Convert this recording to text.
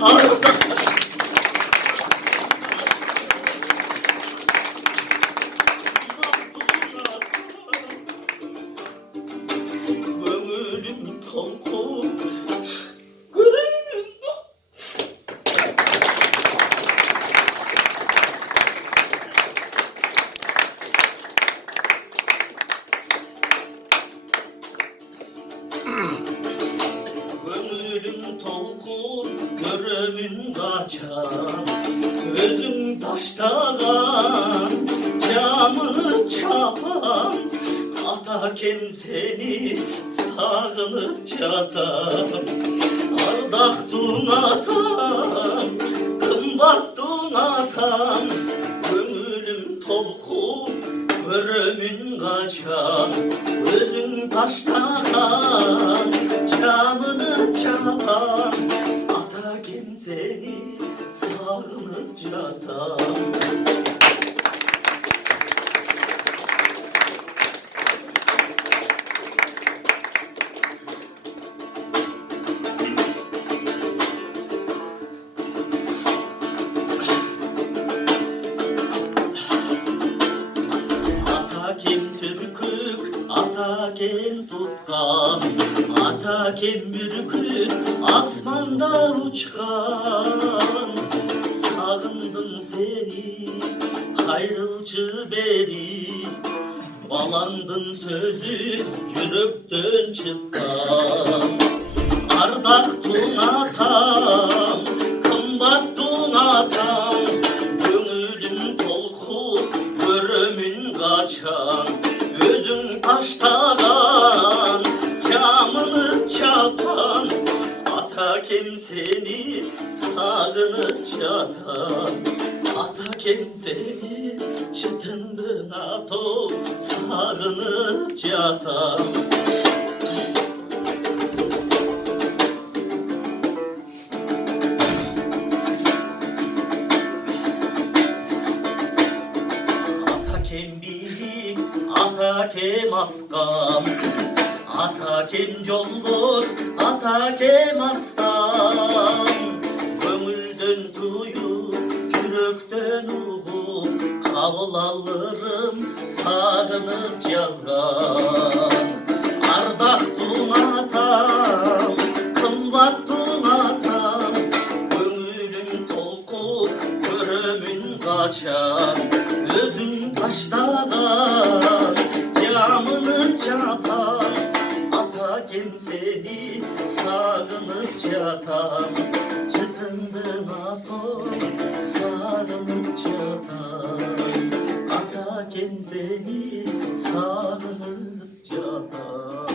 Gönlüm tonku Gönlüm tonku görevin kaçan Gözüm taştagan camını çapan Ataken seni sağınıp çatan Ardaktun atan, kımbattun atan Gönlüm tolku, görevin kaçan Gözün taştagan camını çapan Ataken seni sağınıp çatan Ataken türkük, ataken tutkan Ataken bürkük, asmanda uçkan Sağındım seni, hayrılçı beri Balandın sözü, yürekten çıkkan Ardaktun atam, kımbattun atam Gönlüm tolku, görümün kaçan Gözün taştagan, camını çapan Ataken seni sağınıp çatan Ataken seni çıtındın ato sağınıp çatan Ataken bilik, ataken maskam Ataken joldoz, ataken arslan Gönülden tuyup, yürekten uğup Kabul alırım sağınıp yazgan Ardaktun atam, kımbattun atam Gönlüm tolku, görümün kaçan Gözün taştagan, camını çapan Ataken seni sağınıp çatan Çıtındın ato sağınıp çatan Ataken seni sağınıp çatan